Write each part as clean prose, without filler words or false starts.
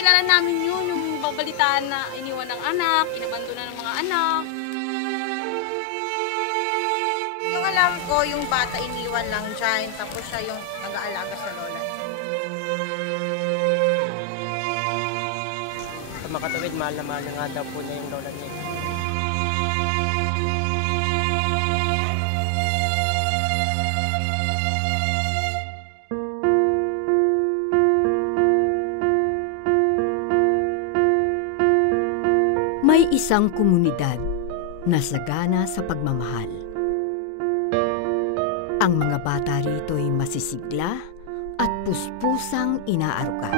kilala namin yun, yung babalitaan na iniwan ng anak, inabandona ng mga anak. Yung alam ko, yung bata iniwan lang dyan, tapos siya yung nag-aalaga sa lola niya. Sa makatuwid, mahal na nga daw po niya yung lola niya. May isang komunidad na sagana sa pagmamahal. Ang mga bata rito'y masisigla at puspusang inaaruga.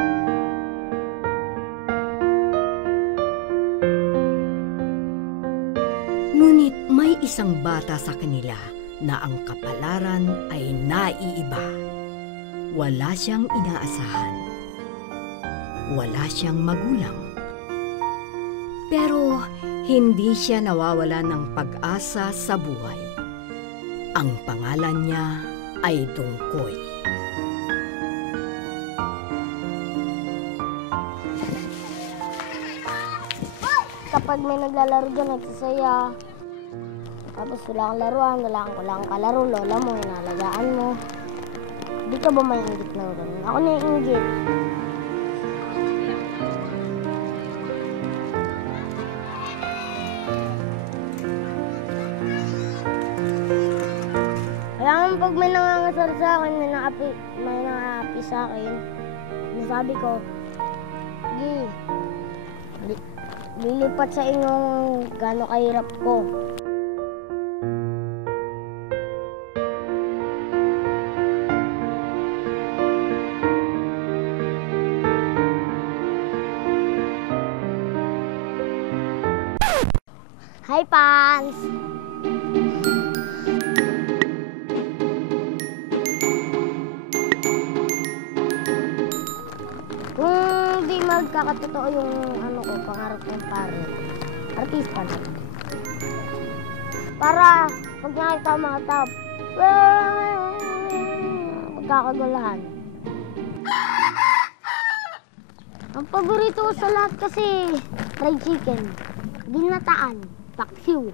Ngunit may isang bata sa kanila na ang kapalaran ay naiiba. Wala siyang inaasahan. Wala siyang magulang. Pero hindi siya nawawala ng pag-asa sa buhay. Ang pangalan niya ay Dungkoy. Kapag may naglalaro dyan, nagsasaya. Tapos wala kang laruan, wala kang kalaro, lola mo, inalagaan mo. Di ka ba may inggit na rin? Ako na yung inggit. Kaya pag may nangangasar sa akin, may nangaapi sa akin, nasabi ko, lilipat sa inyong gano'ng kahirap ko. Hi, Pans! Kung di magkakatotoo yung pangarap ng pare, artista na. Para pag nakita ang mga tao, magkakagulahan. Ang paborito ko sa lahat kasi, fried chicken, ginataan, paksiw,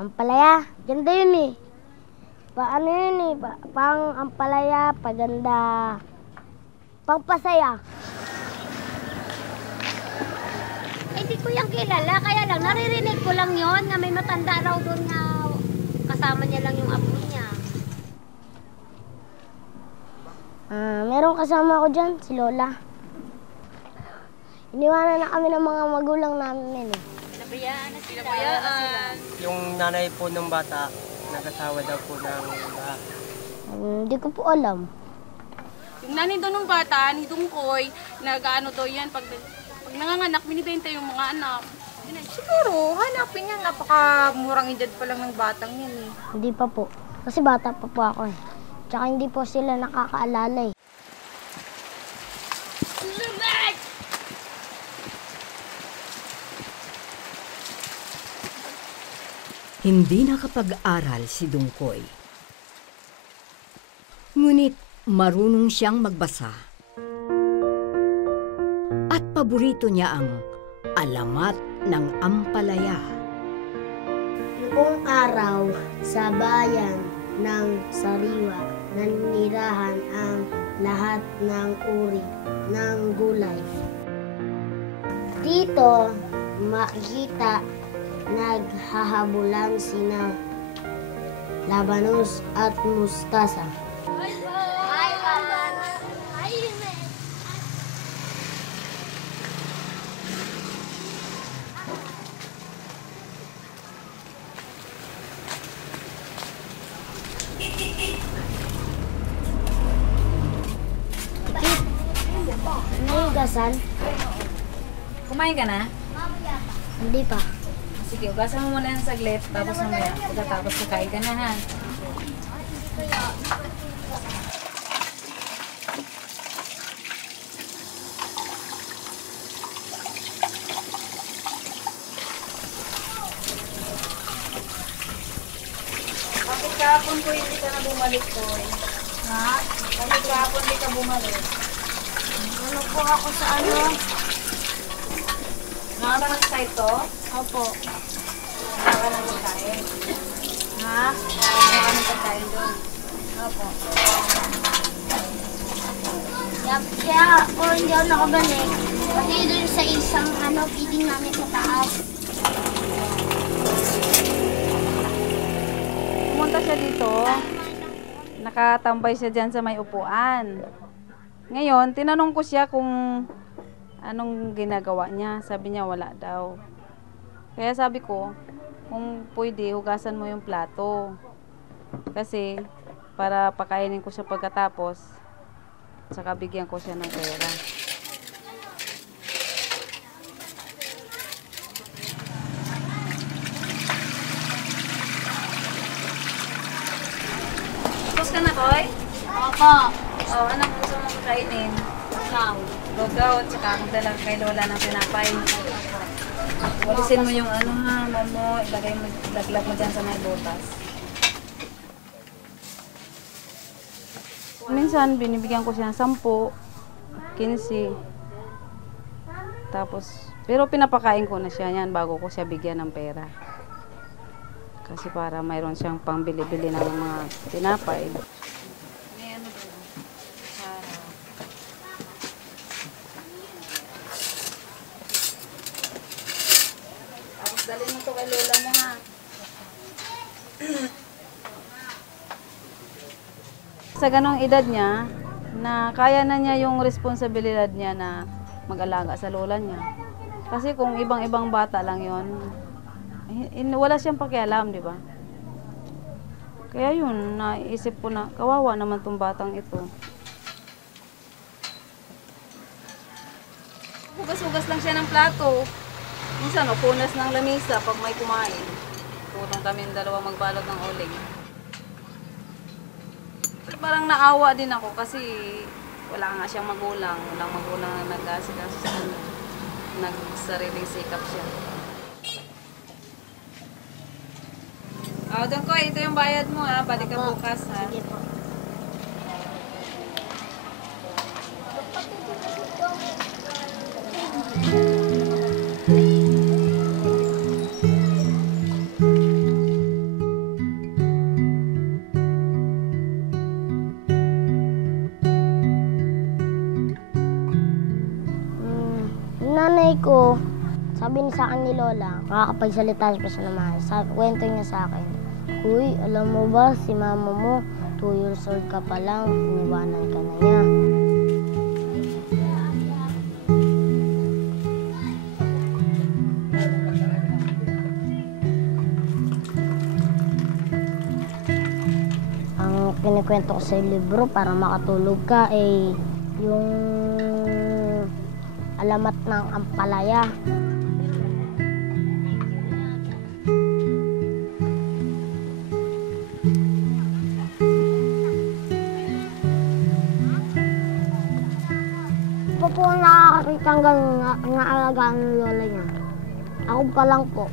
ampalaya, ganda yun eh. Paano yun eh, pang ampalaya, paganda, pangpasaya. Hindi ko yung kilala, kaya lang naririnig ko lang yon na may matanda raw doon na kasama niya lang yung apo niya. Merong kasama ko dyan, si Lola. Iniwanan na kami ng mga magulang namin eh. Pinabayaan na sila. Yung nanay po ng bata, nag-asawa daw po ng iba. Hindi ko po alam. Yung nanay doon ng bata, ni Dungkoy, nag-ano daw yan, pag nanganganak, binibenta yung mga anak. Siguro, hanapin niya, napakamurang edad pa lang ng batang yan eh. Hindi pa po. Kasi bata pa po ako eh. Tsaka hindi po sila nakakaalala eh. Hindi nakapag-aral si Dungkoy. Ngunit marunong siyang magbasa. At paborito niya ang alamat ng ampalaya. Noong araw sa bayan ng Sariwa, nanirahan ang lahat ng uri ng gulay. Dito makikita naghahabulan sina Labanos at Mustasa. Hugasan? Kumain ka na? Hindi pa. Sige, ugasan mo muna yung saglit, tapos mamaya, pagkatapos kakain ka na ha. Bakit kahapon ko hindi ka na bumalik ko? Ha? Bakit kahapon hindi ka bumalik? Ano po ako sa ano? Saan ka nag-site to? Opo. Saan ka nag-site? Ha? Saan ka nag-site doon? Opo. Kaya ako hindi ako nakabalik. Kasi doon sa isang feeding namin sa taas. Pumunta siya dito. Nakatambay siya dyan sa may upuan. Ngayon, tinanong ko siya kung anong ginagawa niya. Sabi niya wala daw. Kaya sabi ko, kung pwede, hugasan mo yung plato. Kasi, para pakainin ko siya pagkatapos, saka bigyan ko siya ng pera. Tapos ka na, Toy? Opo. Oh, anong gusto mong kainin? Ikaw. Lugaw, tsaka magdala kay Lola ng tinapay. Walisin mo yung momo, ilaglag mo dyan sa may butas. Minsan, binibigyan ko siya ng 10, 15. Tapos, pero pinapakain ko na siya yan bago ko siya bigyan ng pera. Kasi para mayroon siyang pangbili-bili ng mga tinapay. Tapos dalhin mo to kay Lola mo ha. Sa ganong edad niya, na kaya na niya yung responsibilidad niya na mag-alaga sa lola niya. Kasi kung ibang-ibang bata lang yon, wala siyang pakialam, di ba? Kaya yun, naisip ko na kawawa naman tong batang ito. Hugas-hugas lang siya ng plato. Minsan, punas ng lamisa pag may kumain. Tulong kami dalawa magbalot ng uling. Parang naawa din ako kasi wala nga siyang magulang. Walang magulang na nag-asikaso sa kanya. Nagsariling sikap siya. Doon ko, ito yung bayad mo ha. Balik ka bukas ha. Sige po. Nanay ko, sabi niya sa akin ni Lola, makakapagsalita pa siya naman. Kwento niya sa akin, Uy, alam mo ba, si mama mo, 2 years old ka pa lang, iniwanan ka na niya. Ang kinikwento ko sa libro para makatulog ka ay yung alamat ng ampalaya. Ito po ang nakakakita hanggang naalagaan ng lola niya. Ako pa lang po.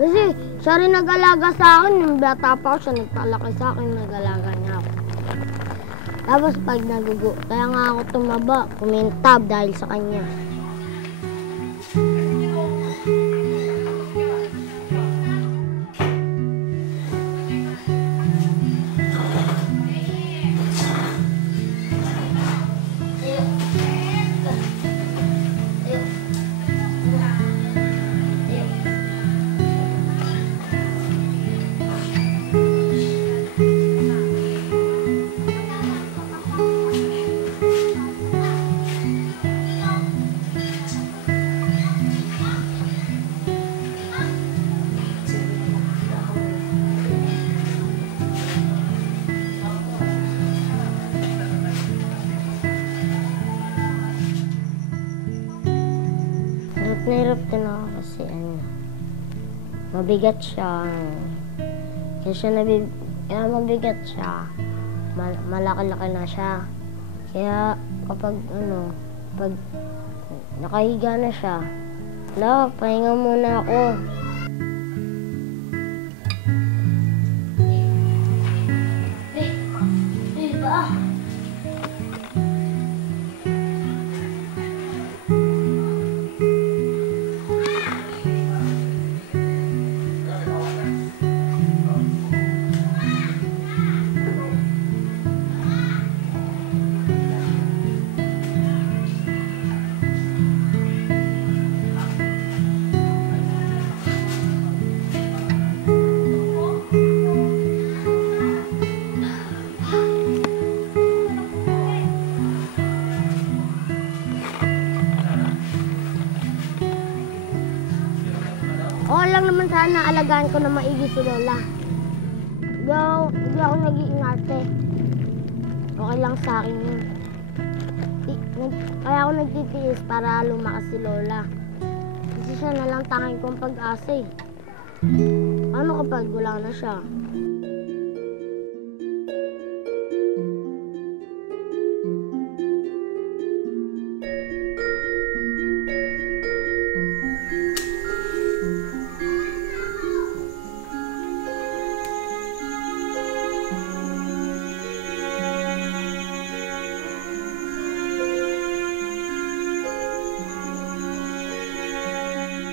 Kasi siya rin nag-alaga sa akin. Nung bata pa ako, siya nagpalaki sa akin, nag-alaga niya ako. Tapos pag nagugo, kaya nga ako tumaba, kumintab dahil sa kanya. Hirap din ako kasi mabigat siya. Kaya mabigat siya. Malaki-laki na siya. Kaya kapag Pag nakahiga na siya, wala, pahinga muna ako. Oo lang naman sana alagaan ko na maigi si Lola. Hindi ako nag-iingarte. Okay lang sa akin yun. Kaya ako nagtitiis para lumakas si Lola. Kasi siya na lang tanging kong pag-asa eh. Ano kapag wala na siya?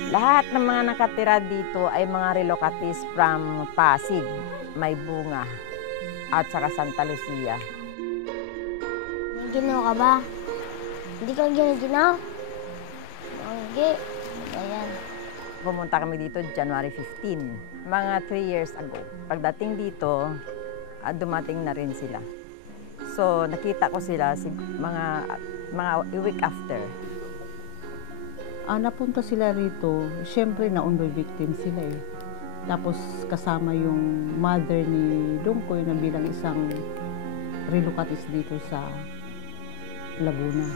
Lahat ng mga nakatira dito ay mga relocatees from Pasig, May Bunga, at saka Santa Lucia. Ginaw ka ba? Hindi ka ginaw? Hindi. Ayan. Pumunta kami dito January 15, mga 3 years ago. Pagdating dito, dumating na rin sila. So nakita ko sila mga week after. Napunta sila rito, syempre na-onboard victim sila eh. Tapos kasama yung mother ni Dungkoy na bilang isang relocatees dito sa Laguna.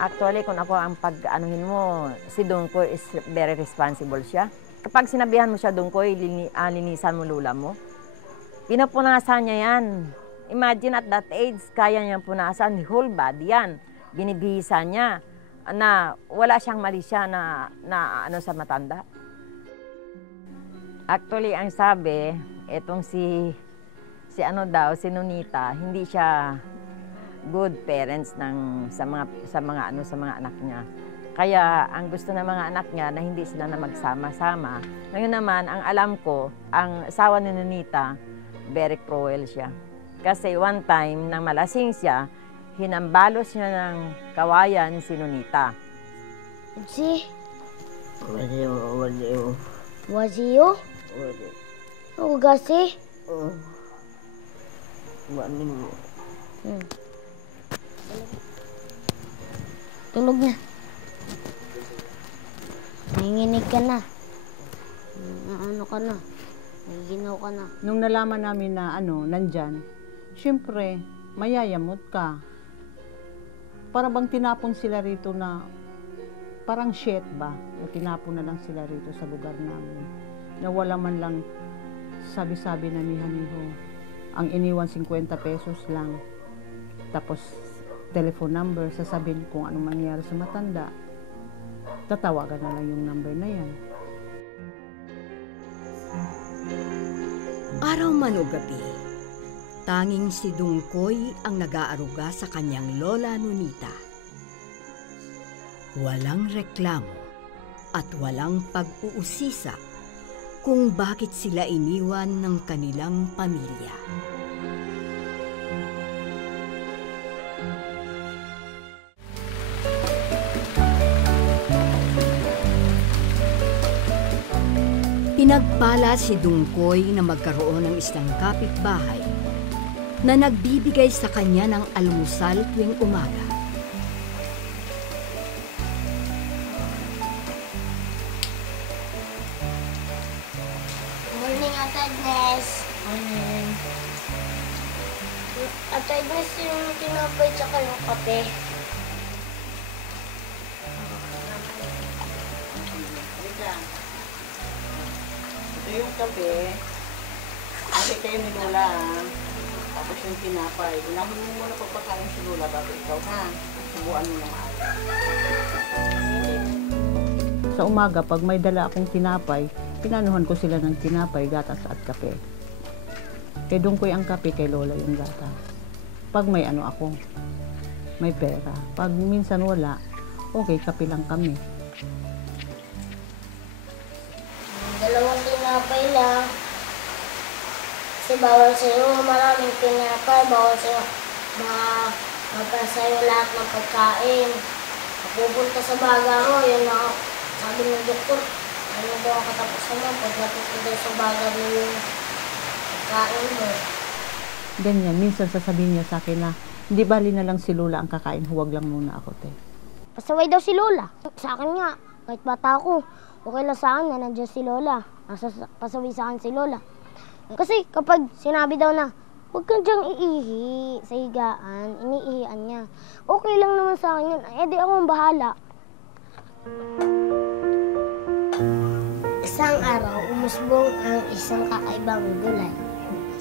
Actually, kung ako ang pag-anuhin mo, si Dungkoy is very responsible siya. Kapag sinabihan mo siya, Dungkoy, linisan mo lula mo, pinapunasan niya yan. Imagine at that age, kaya niyang punasan the whole body yan. Binibihisan niya na wala siyang mali siya na ano sa matanda. Actually, ang sabi, etong si Nonita, hindi siya good parents sa mga anak niya. Kaya ang gusto ng mga anak niya na hindi sila na magsama-sama. Ngayon naman, ang alam ko, ang asawa ni Nonita, very cruel siya. Kasi one time, nang malasing siya, hinambalos niya ng kawayan si Nonita. Si? Waliw. Wasiyo? Ako kasi? Waliw. Tulog na. Nanginginig ka na. Ano ka na? Ginaw ka na. Nung nalaman namin na nandyan, syempre, mayayamot ka. Para bang tinapon sila rito na, parang shit ba? Na tinapon na lang sila rito sa lugar namin. Na wala man lang sabi-sabi na niho. Ang iniwan 50 pesos lang. Tapos, telephone number, sasabihin kung anong mangyari sa matanda. Tatawagan na lang yung number na yan. Araw man o gabi, tanging si Dungkoy ang nag-aaruga sa kanyang lola Nonita. Walang reklamo at walang pag-uusisa kung bakit sila iniwan ng kanilang pamilya. Pinagpala si Dungkoy na magkaroon ng isang kapitbahay na nagbibigay sa kanya ng almusal tuwing umaga. Morning, Ate Agnes. Morning. Ate Agnes, yung tinapay tsaka yung kape. yung kape, kasi kayo ni Lola, tapos yung tinapay. Unahin mo muna pagpakain si Lola bago ikaw, ha? Subuan mo ng ayaw. Sa umaga, pag may dala akong tinapay, pinanuhan ko sila ng tinapay, gatas at kape. Kay Dungkoy ang kape, kay Lola yung gatas. Pag may ano ako, may pera. Pag minsan wala, okay, kape lang kami. Dalawang tinapay lang. Kasi bawal sa'yo, maraming tinapay, bawal sa'yo sa'yo lahat ng pagkain. Pupunta sa baga mo, yun na, sabi ng doktor, ano daw ang katapusan mo, pag napupunta sa baga mo yung pagkain mo. Ganyan, minsan sasabihin niya sa akin na, hindi bali na lang si Lola ang kakain, huwag lang muna ako, te. Pasaway daw si Lola. Sa akin nga, kahit bata ako, okay lang sa akin na nandiyan si Lola. Pasaway sa akin si Lola. Kasi kapag sinabi daw na, huwag kang diyang iihi sa higaan, iniihian niya. Okay lang naman sa akin yun. Eh di ako ang bahala. Isang araw, umusbong ang isang kakaibang gulay.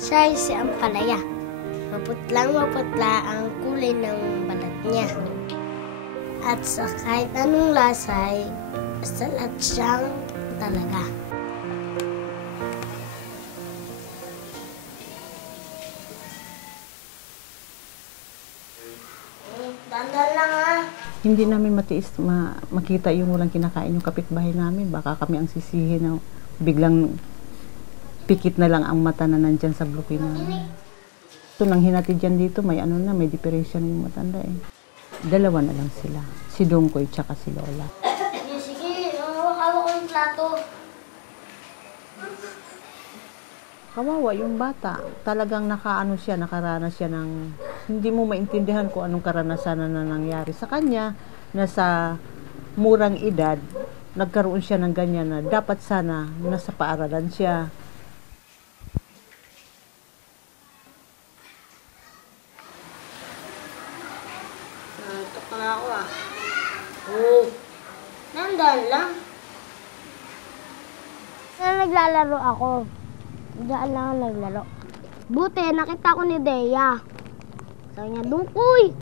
Siya ay si ampalaya. Maputlang-maputla ang kulay ng balat niya. At sa kahit anong lasay, salat siyang talaga. Dandan lang ha. Hindi namin matiis makita yung walang kinakain yung kapitbahay namin. Baka kami ang sisihin na biglang pikit na lang ang mata na nandyan sa bloke namin. Ito nang hinatid dyan dito, may ano na, may depression yung matanda eh. Dalawa na lang sila. Si Dungkoy tsaka si Lola. Sige, hawak ko yung plato. Kawawa yung bata. Talagang nakaranas siya ng hindi mo maintindihan kung anong karanasan na nangyari sa kanya na sa murang edad, nagkaroon siya ng ganyan na dapat sana nasa paaralan siya. Nantok na ako ah. Oh, nandan lang. Naglalaro ako. Diyan lang ako naglaro. Buti, nakita ko ni Deya. Sabi niya, Dungkoy!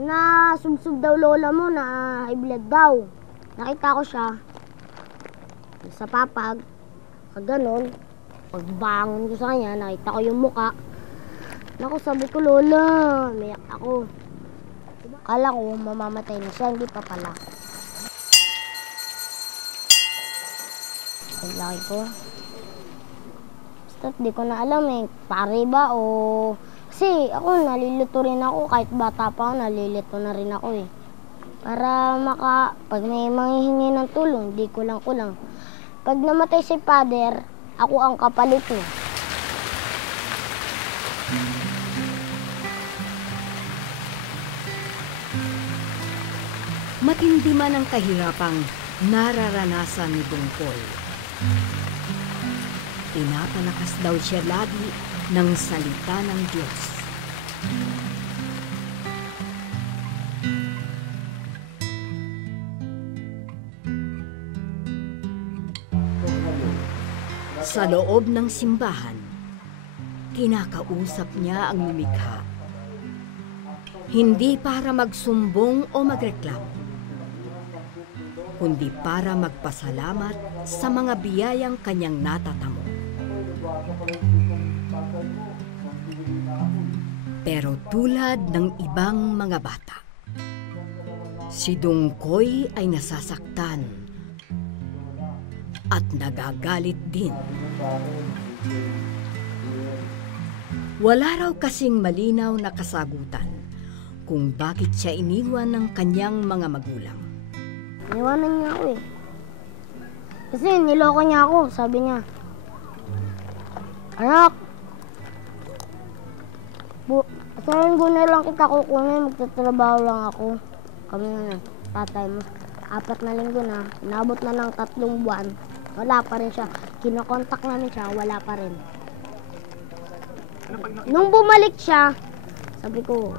Na sumsub daw lola mo na high blood daw. Nakita ko siya. Sa papag. Kaganon. Pagbangon ko sa kanya, nakita ko yung muka. Naku, sabi ko, Lola, mayak ako. Kala ko mamamatay na siya, hindi pa pala. Ang laki ko. Basta di ko na alam eh, pare ba o... Kasi ako nalilito rin ako, kahit bata pa ako, nalilito na rin ako eh. Para pag may manghihingi ng tulong, di kulang-kulang. Pag namatay si father, ako ang kapalit niya. Matindi man ang kahirapang nararanasan ni Dungkoy. Pinapalakas daw siya lagi ng salita ng Diyos. Sa loob ng simbahan, kinakausap niya ang lumikha. Hindi para magsumbong o magreklamo, kundi para magpasalamat sa mga biyayang kanyang natatamo. Pero tulad ng ibang mga bata, si Dungkoy ay nasasaktan at nagagalit din. Wala raw kasing malinaw na kasagutan kung bakit siya iniwan ng kanyang mga magulang. Iniwanan niya ako eh. Kasi niloko niya ako, sabi niya. Anak, saan ko na lang kita kukunin, magtatrabaho lang ako. Kami na tatay mo. 4 na linggo na, inabot na ng 3 buwan. Wala pa rin siya. Kinokontak namin siya, wala pa rin. Nung bumalik siya, sabi ko,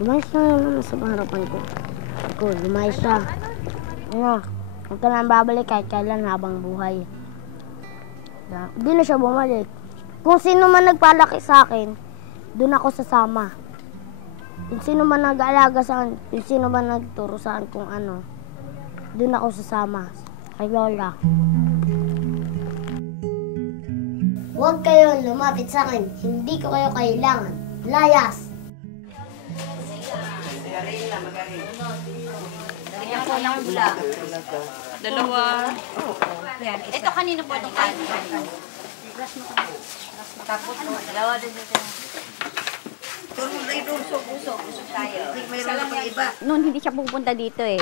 lumayas na naman sa harapan ko. Sabi ko, lumayas siya. Ano, huwag ka na babalik kahit kailan habang buhay. Di na siya bumalik. Kung sino man nagpalaki sa akin, doon ako sasama. Kung sino man nag-aalaga sa akin, kung sino man nagturo sa akin kung ano, doon ako sasama. Kay Lola. Huwag kayo lumapit sa akin. Hindi ko kayo kailangan. Layas! Dalawa. Ito kanino po itong kanin? Tapos, dalawa din dito. Noon hindi siya pupunta dito eh.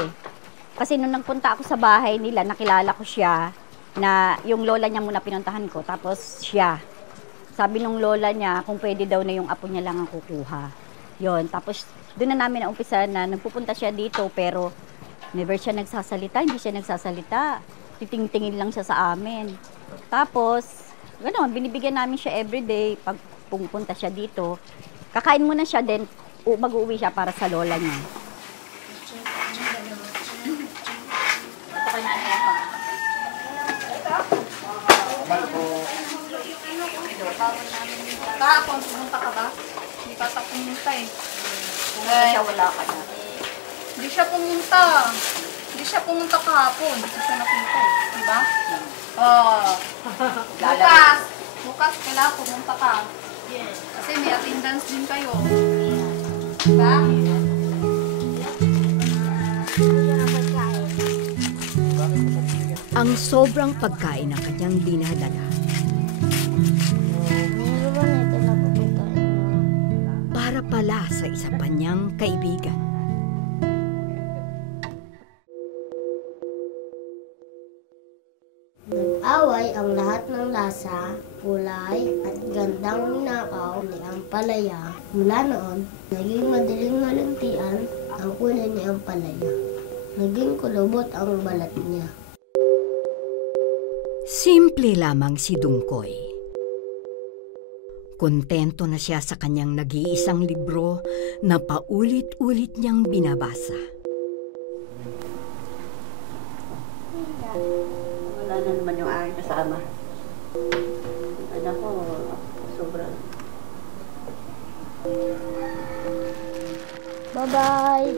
Kasi nung nagpunta ako sa bahay nila, nakilala ko siya na yung lola niya muna pinuntahan ko. Tapos siya, sabi nung lola niya kung pwede daw na yung apo niya lang ang kukuha. Yon. Tapos doon na namin naumpisa na nagpupunta siya dito pero never siya nagsasalita, hindi siya nagsasalita. Titingtingin lang siya sa amin. Tapos, gano'n, binibigyan namin siya everyday pag pumunta siya dito. Kakain muna siya, then mag-uwi siya para sa lola niya. Kahapon, pumunta ka ba? Hindi pa sa pumunta eh. Pumunta siya, wala ka na. Hindi siya pumunta. Hindi siya pumunta kahapon. Hindi siya napunta eh. Diba? Bukas. Bukas kailangan pumunta ka. Kasi may attendance din kayo. Diba? Ang sobrang pagkain ng kanyang dinadala para pala sa isa pa niyang kaibigan. Nag-away ang lahat ng lasa, kulay at gandang ninakaw ni Ampalaya. Mula noon, naging madiling nalintian ang kulay ni Ampalaya. Naging kulubot ang balat niya. Simple lamang si Dungkoy. Kontento na siya sa kanyang nag-iisang libro na paulit-ulit niyang binabasa. Wala na naman yung aking kasama. Yung anak ko, sobrang. Bye-bye!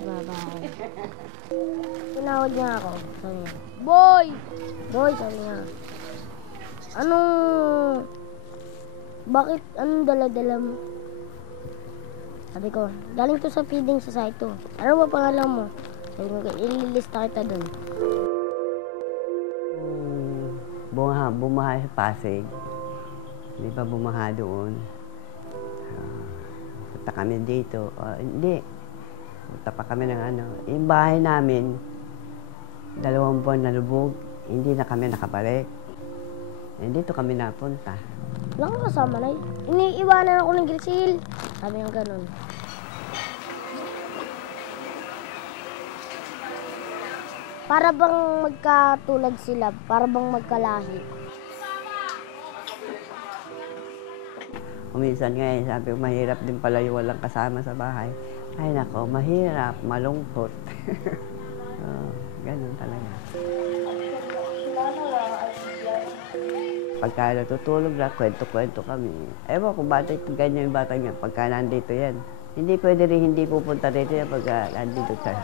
Bye-bye. Tinawag niya ako. Sabi niya, Boy! Boy, sabi niya. Bakit anong dala-dala mo? Sabi ko, galing to sa feeding society. Ano ba pangalan mo? Sabi ko, ililista kita dun. Bumaha sa Pasig. Hindi pa bumaha doon. Punta kami dito. Hindi. Punta pa kami ng ano. Yung bahay namin, 2 buwan na lubog. Hindi na kami nakabalik. Dito kami napunta. Wala kang kasama na iniiwanan ako ng Gilsil. Sabi niya ganun. Para bang magkatulad sila, para bang magkalahi. Kuminsan nga sabi ko, mahirap din pala yung walang kasama sa bahay. Ay nako, mahirap, malungkot. Ganun talaga. Pagka natutulog na, kwento-kwento kami. Ewan kung bakit ganyan yung bata niya, pagka nandito yan. Hindi pwede rin hindi pupunta rito yan pagka nandito siya.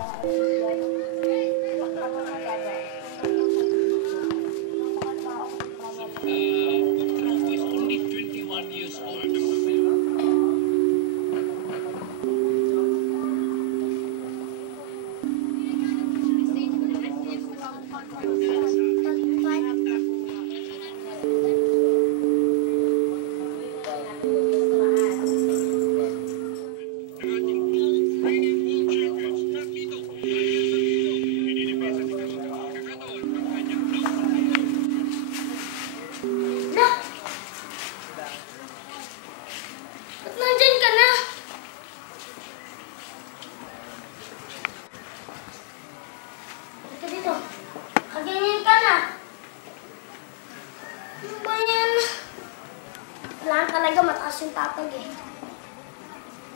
Talaga mataas yung tatag eh.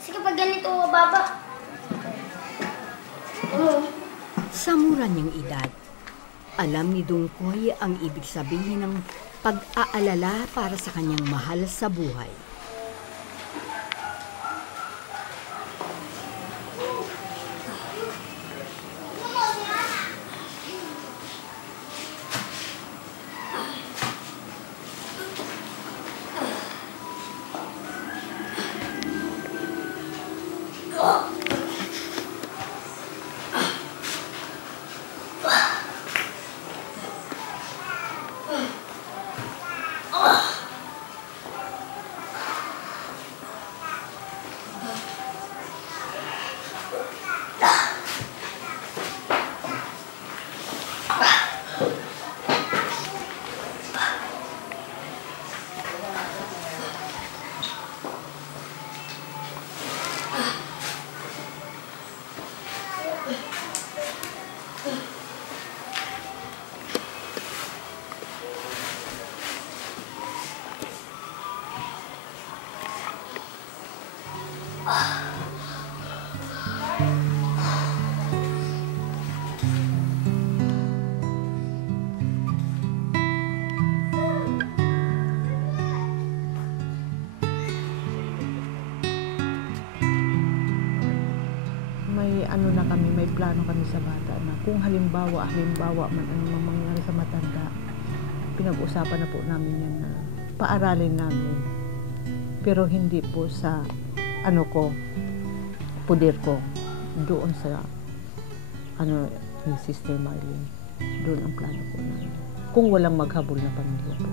Sige, pag ganito baba. Sa mura niyang edad, Alam ni Dungkoy ang ibig sabihin ng pag-aalala para sa kanyang mahal sa buhay. May plano kami sa bata na kung halimbawa man anong mangyari sa matanda, pinag-usapan na po namin yan na paaralin namin. Pero hindi po sa puder ko, doon sa ni Sister Marlene. Doon ang plano po namin. Kung walang maghabol na pamilya po.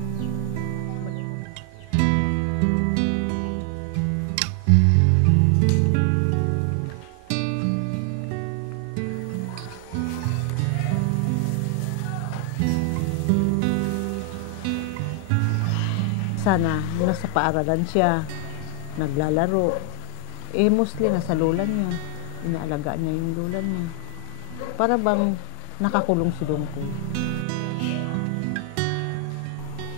Sana nasa paaralan siya, naglalaro. Mostly nasa lola niya. Inaalagaan niya yung lola niya. Para bang nakakulong si Dungkoy.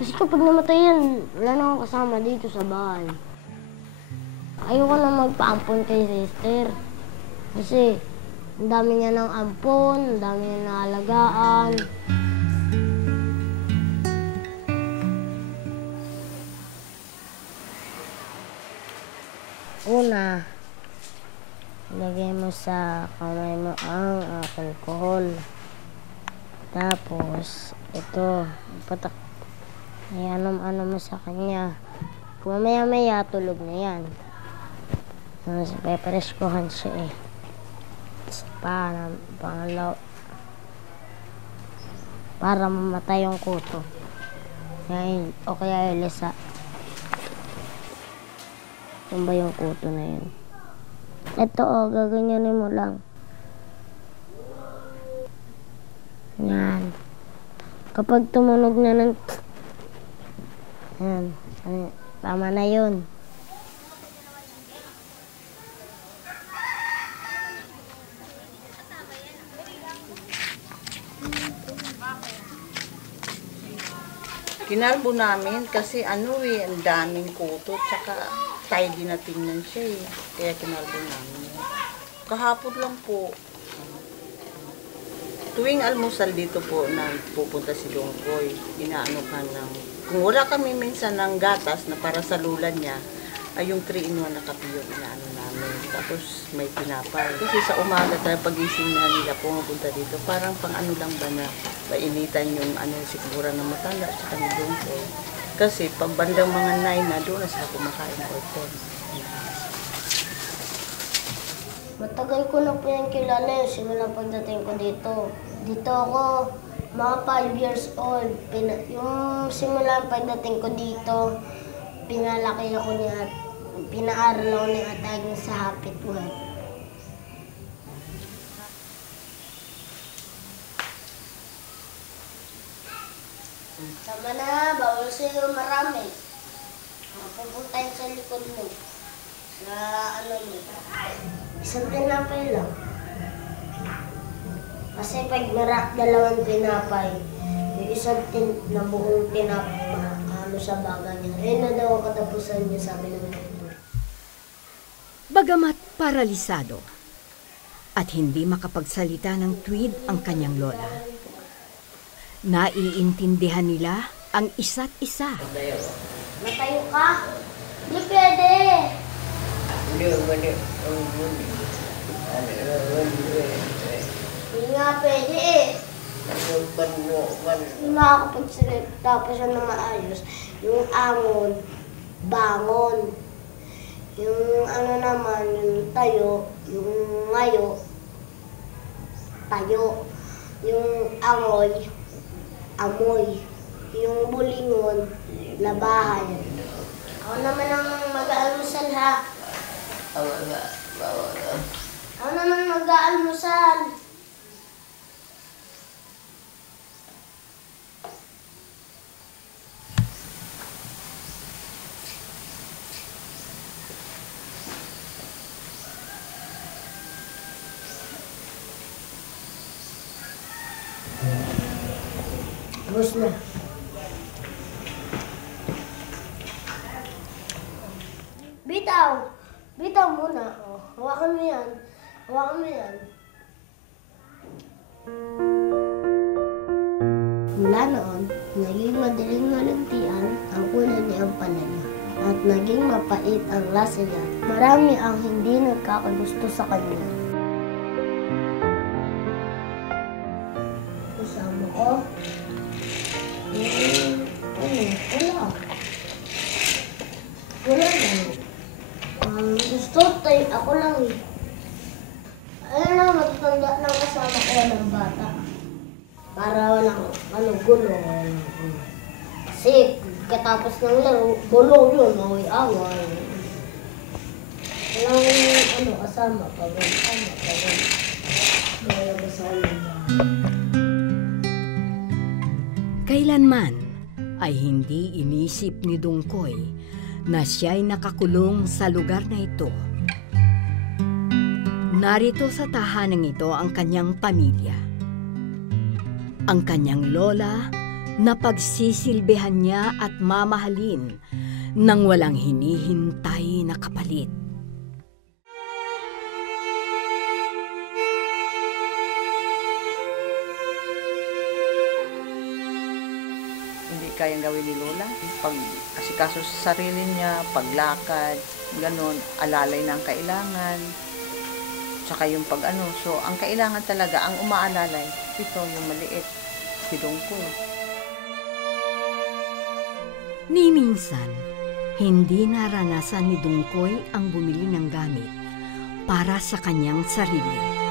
Kasi kapag namatay yan, wala na akong kasama dito sa bahay. Ayoko na magpaampon kay sister. Kasi ang dami niya ng ampon, ang dami niya ng alagaan. Una, lagay mo sa kamay mo ang alcohol. Tapos, ito, patak. Ianom-ano mo sa kanya. Mamaya-maya, tulog na yan. Pepereskuhan siya eh. Para mamatay yung kuto. O kaya ilisa. Yan ba yung kuto na yun? Ito gaganyanin mo lang. Yan. Kapag tumunog na ng... Yan. Tama na yun. Kinalbo namin kasi ang daming kuto, tsaka tidy na tingnan siya eh. Kaya kinalbo namin. Kahapon lang po. Tuwing almusal dito po na pupunta si Dungkoy, inaanukan ng... Kung wala kami minsan ng gatas na para sa lulan niya, ay yung 3-in-1 na kape yung inaano namin. Tapos may tinapay. Kasi sa umaga tayo pagising na nila pumunta dito, parang pang ano lang ba na mainitan yung sigura ng matanda at saka ni Dungkoy. Kasi pag bandang mga 9 na doon na sila kumakain or 10. Matagal ko na po yung kilala simula pagdating ko dito. Dito ako, mga 5 years old. Yung simula pagdating ko dito, pinalaki ako niya, pinaaral ako ni Atagin sa Hapitwell. Tama na, bawal sa'yo marami. Pupuntahin sa likod mo. Sa mo. Isang tinapay lang. Kasi pag dalawang tinapay, yung isang na buong tinapay, sa baga niya. Na daw ang katapusan niya, sabi ng doktor. Bagamat paralisado at hindi makapagsalita ng tweed ang kanyang lola, Naiintindihan nila ang isa't isa. Matayo ka? Hindi pwede. Hindi nga pwede eh. Hindi makakapagsalita pa siya na maayos. Yung angon, bangon. Yung ano naman, yung tayo, yung ngayo, tayo. Yung angoy, amoy. Yung bulingon, labahan. Ako naman ang mag-aalmusal ha. Ako naman mag-aalmusal. Tapos na. Bitaw! Bitaw muna. Oh, hawakan mo yan. Hawakan mo yan. Mula noon, naging madaling malagtian ang kulay ni Ampalaya at naging mapait ang lasa niya. Marami ang hindi nagkakagusto sa kanya. Kasama ko. Wala. Wala lang. Gusto tayo, ako lang eh. Ayun lang, matatanda lang kasama ko ng bata. Para walang gulo. Kasi katapos ng laro, gulo yun, away-away. Walang kasama pa rin. Walang kasama niya. Kailanman ay hindi inisip ni Dungkoy na siya'y nakakulong sa lugar na ito. Narito sa tahanang ito ang kanyang pamilya. Ang kanyang lola na pagsisilbihan niya at mamahalin nang walang hinihintay na kapalit. Kayang gawin ni Lola. Pag asikaso sa sarili niya, paglakad, ganun, alalay ng kailangan. Tsaka yung So, ang kailangan talaga, ang umaalalay, ito yung maliit, si Dungkoy. Ni minsan, hindi naranasan ni Dungkoy ang bumili ng gamit para sa kanyang sarili.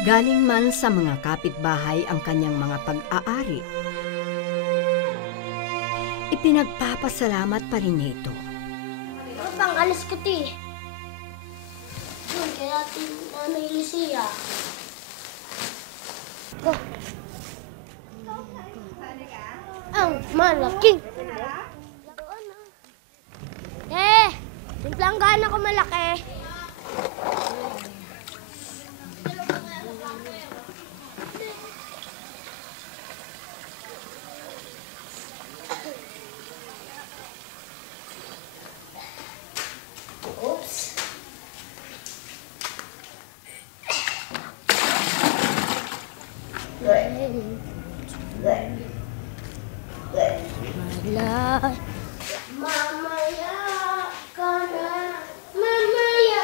Galing man sa mga kapitbahay ang kanyang mga pag-aari, ipinagpapasalamat pa rin niya ito. Ano pang alis ko ti? Yun, kaya Nanay Lucia. Go. Ang malaking. Timplang gana ko malaki. Mamaya ka na, mamaya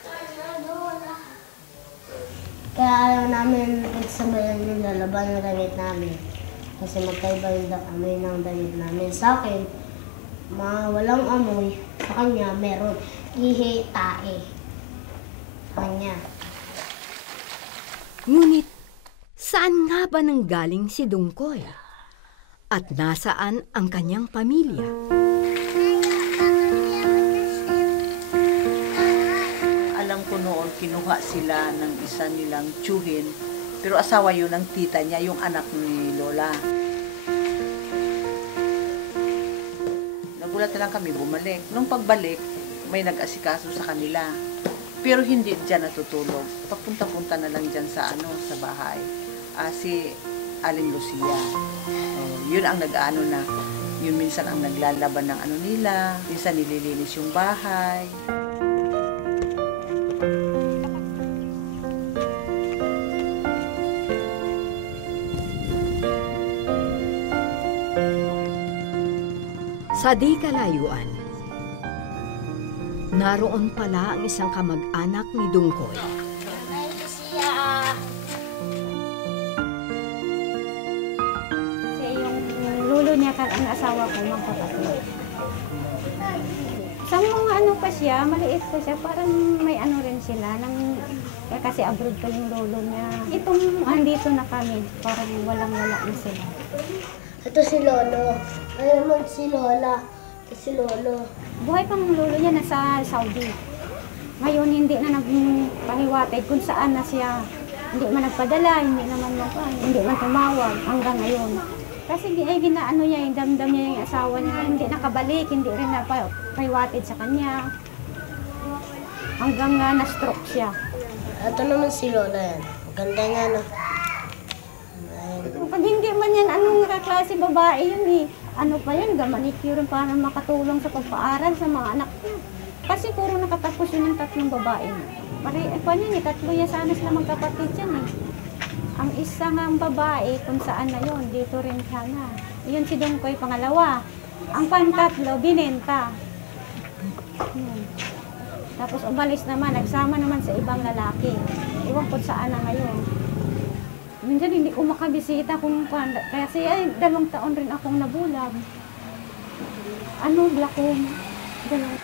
ka na Lola. Kaya ayaw namin pagsabayan yung lalaban ng damit namin. Kasi magkaiba yung amoy ng damit namin. Sa akin, walang amoy. Sa kanya, meron ihi, tae. Sa kanya. Ngunit, saan nga ba nanggaling si Dungkoy? At nasaan ang kanyang pamilya? Alam ko noon, kinuha sila ng isa nilang tiyuhin, pero asawa yun ng tita niya, yung anak ni Lola. Nagulat na lang kami, bumalik. Nung pagbalik, may nag-asikaso sa kanila. Pero hindi dyan natutulog. Papunta-punta na lang dyan sa bahay. Si Aling Lucia. Yun ang nag-ano na, yun minsan ang naglalaban ng nila, minsan nililinis yung bahay. Sa di kalayuan, naroon pala ang isang kamag-anak ni Dungkoy. Kasi yung lulo niya, ang asawa ko, magkapatid. Sa mga ano pa siya, maliit pa siya, parang may ano rin sila, kasi abroad pa yung lolo niya. Itong andito na kami, parang walang-wala na sila. Ito si Lolo. Ayun naman si Lola. Ito si Lolo. Buhay pang lolo niya nasa Saudi. Ngayon hindi na nagpahiwatid kung saan na siya. Hindi man nagpadala, hindi man tumawag hanggang ngayon. Kasi ginaano niya, yung damdam niya yung asawa niya, hindi nakabalik, hindi rin napahiwatid sa kanya. Hanggang na-stroke siya. Ito naman si Lola yan. Ganda niya, no? Pag hindi man yan, anong klase babae yun eh. Ano pa yun, gamanicure para makatulong sa pagpaaral sa mga anak niya. Kasi puro nakatapos yun ng 3 babae. Paano yun eh, 3 yan sana sila magkapatid yan eh. Ang isa nga babae, kung saan na yun, dito rin sana. Yun si Dungkoy, pangalawa. Ang pantatlo, binenta. Tapos umalis naman, nagsama naman sa ibang lalaki. Iwan ko saan na ngayon. Minsan hindi ko makabisita kasi 2 taon rin akong nabulag. Glaucom. Ganun.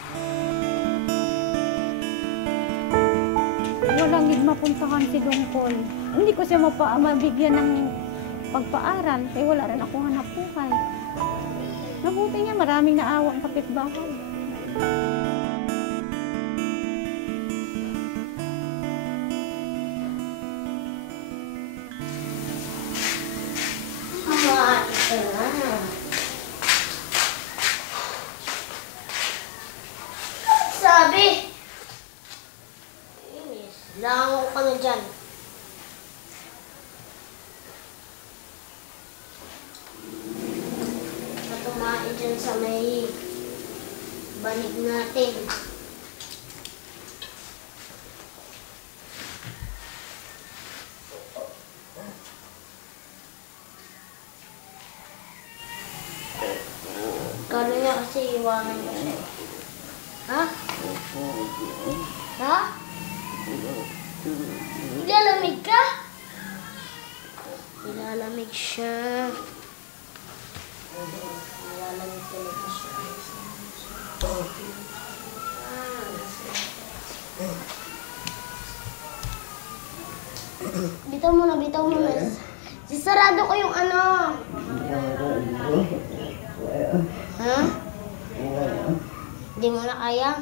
Walang mapuntahan si Dungkoy. Hindi ko siya mabigyan ng pagpaaral kaya wala rin ako hanap buhay. Mabuti niya, maraming naawa ang kapitbahay. Sabi! Lango ka na dyan. Matumain dyan sa may banig natin. Kala niya kasi iwanan ko siya. Ha? Ha? Nilalamig ka? Nilalamig siya. Nilalamig talaga siya. Bitaw mo na, bitaw mo na. Sisarado ko yung ano. Ha? Hindi mo na kaya?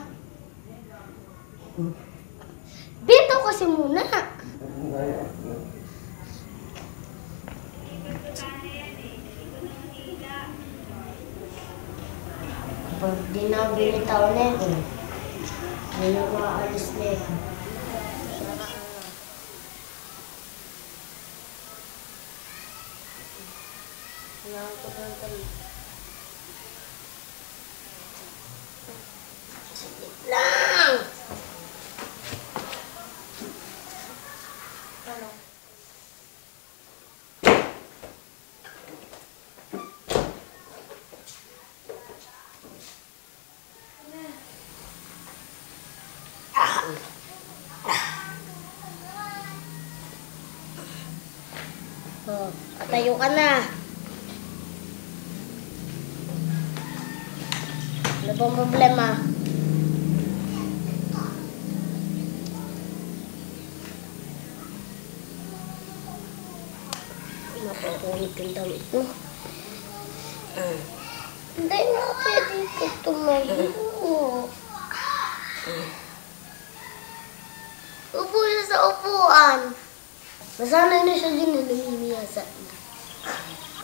Bitaw kasi muna. Pag di na binitaw na ito, hindi na maalis na ito. Saglit lang! Oh, patayo ka na. Ano bang problema? Napapunit yung damit mo. Hindi na pwede ka tumayo. Upo siya sa upuan. Masanay na siya din na namimiyasa niya.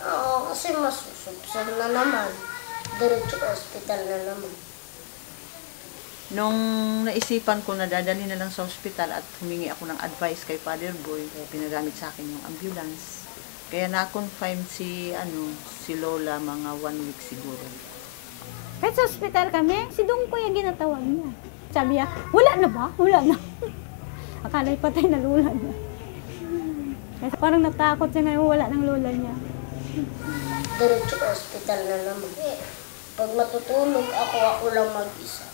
Oo, kasi masusubsan na naman. Diretso hospital na naman. Nung naisipan ko na dadalhin na lang sa ospital at humingi ako ng advice kay Father Boy, kaya pinagamit sa akin yung ambulance. Kaya na-confine si Lola mga 1 week siguro. Kahit sa ospital kami, si Dungkoy ang ginatawag niya. Sabi niya, wala na ba? Wala na. Akala'y patay na lola niya. Kasi parang natakot siya ngayon wala ng lola niya. Diretso hospital na naman. Pag matutulog ako lang mag-isa.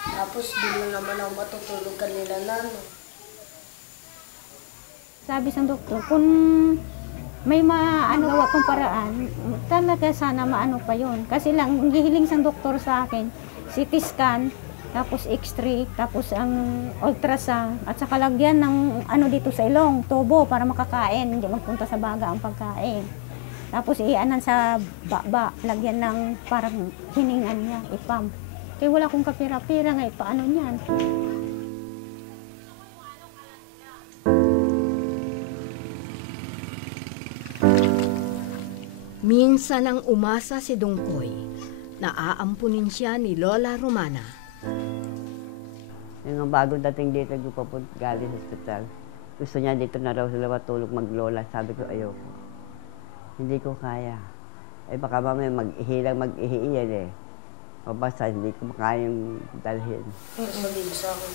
Tapos di na naman ako matutulog kanila nanay. Sabi sa doktor, kung may gawa pang paraan, talaga sana maano pa yun. Kasi lang, ang hihiling sa doktor sa akin, CT scan, tapos X-ray, tapos ang ultrasound, at saka lagyan ng dito sa ilong, tubo para makakain, hindi magpunta sa baga ang pagkain. Tapos ianan sa baba, lagyan ng parang hiningan niya, ipam. Kaya wala akong kapira-pira nga, paano niyan? Minsan ang umasa si Dungkoy na aampunin siya ni Lola Romana. Yung bagong dating dito, galing sa hospital. Gusto niya dito na raw sila matulog maglola. Sabi ko, ayoko. Hindi ko kaya. Baka mamaya mag-ihi yan eh. O basta hindi ko makayang dalhin. Sabi sa akin,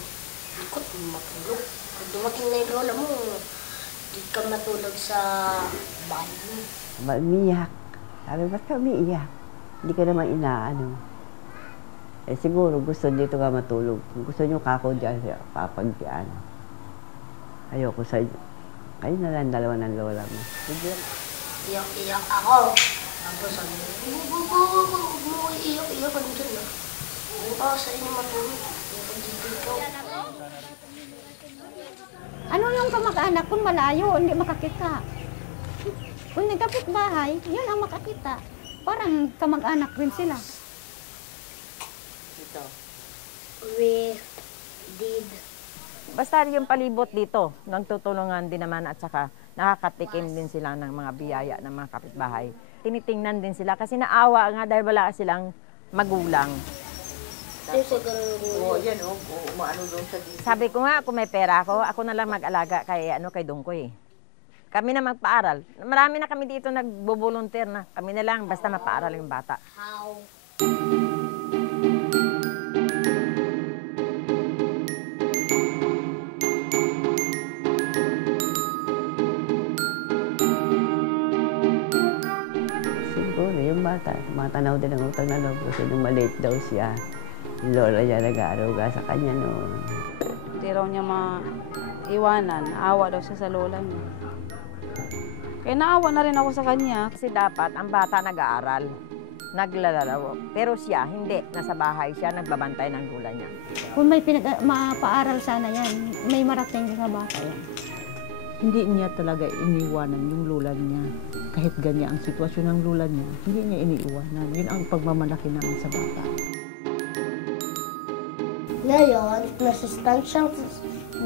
ikot mo matulog. Kung dumating na yung lola mo, di ka matulog sa bahay mo. Umiyak. Sabi, ba't ka umiiyak? Hindi ka naman inaano. Siguro gusto dito ka matulog. Kung gusto nyo kako dyan, papagdian. Ayoko sa inyo. Kayo na lang dalawa ng lola mo. Sige. Iyak-iyak ako. Tapos sabi niya, huwag mo iyak-iyak ka dyan na. Huwag pa sa inyo matulog. Ano yung kamag-anak kung malayo, hindi makakita? Kung nagkapit bahay, yun ang makakita. Parang kamag-anak rin sila. Ito. We did. Basta yung palibot dito, nagtutulungan din naman at saka nakakatikim din sila ng mga biyaya ng mga kapitbahay. Tinitingnan din sila kasi naawa nga dahil wala silang magulang. Yan umaano doon sa dito. Sabi ko nga, kung may pera ako na lang mag-alaga kay Dungkoy. Kami na magpaaral. Marami na kami dito nagbo-volunteer na. Kami na lang, basta mapaaral yung bata. How? Siguro yung bata, tumatanaw din ang utang na loob kasi nung maliit daw siya. Yung lola niya nag-aaruga sa kanya noon. Hindi raw niya maiwanan. Awa daw siya sa lola niya. Kaya naawa na rin ako sa kanya. Kasi dapat ang bata nag-aaral, naglalaro. Pero siya, hindi. Nasa bahay siya, nagbabantay ng lola niya. Kung may mapaaral sana yan, may marating sa bata yan. Hindi niya talaga iniwanan yung lola niya. Kahit ganyan ang sitwasyon ng lola niya, hindi niya iniiwanan. Yun ang pagmamalaki namin sa bata. Ngayon, nasustansyang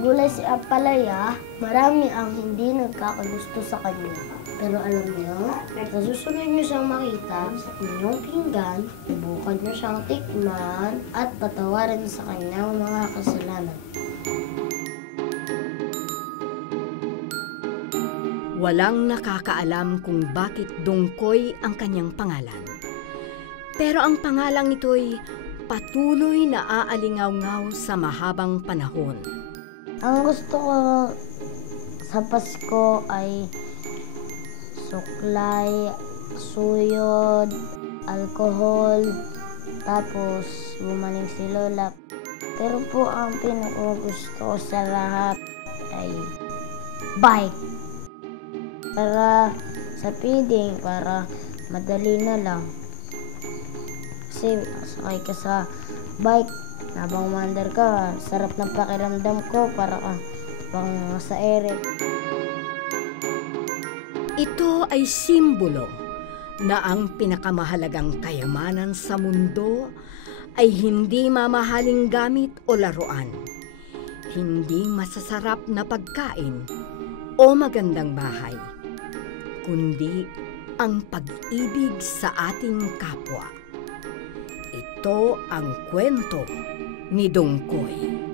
gulay si Ampalaya, marami ang hindi nagkakagusto sa kanya. Pero alam niyo, sa susunod niyo siyang makita sa inyong pinggan, subukan niyo siyang tikman at patawarin sa kanyang mga kasalanan. Walang nakakaalam kung bakit Dungkoy ang kanyang pangalan. Pero ang pangalang ito'y patuloy na aalingaw-ngaw sa mahabang panahon. Ang gusto ko sa Pasko ay suklay, suyod, alcohol, tapos bumaling si Lola. Pero po ang pinakagusto ko sa lahat ay bike. Para sa feeding, para madali na lang. Kasi sakay ka sa bike, habang mandar ka, sarap ng pakiramdam ko para pang sa ere. Ito ay simbolo na ang pinakamahalagang kayamanan sa mundo ay hindi mamahaling gamit o laruan, hindi masasarap na pagkain o magandang bahay, kundi ang pag-ibig sa ating kapwa. Ito ang kwento ni Dungkoy.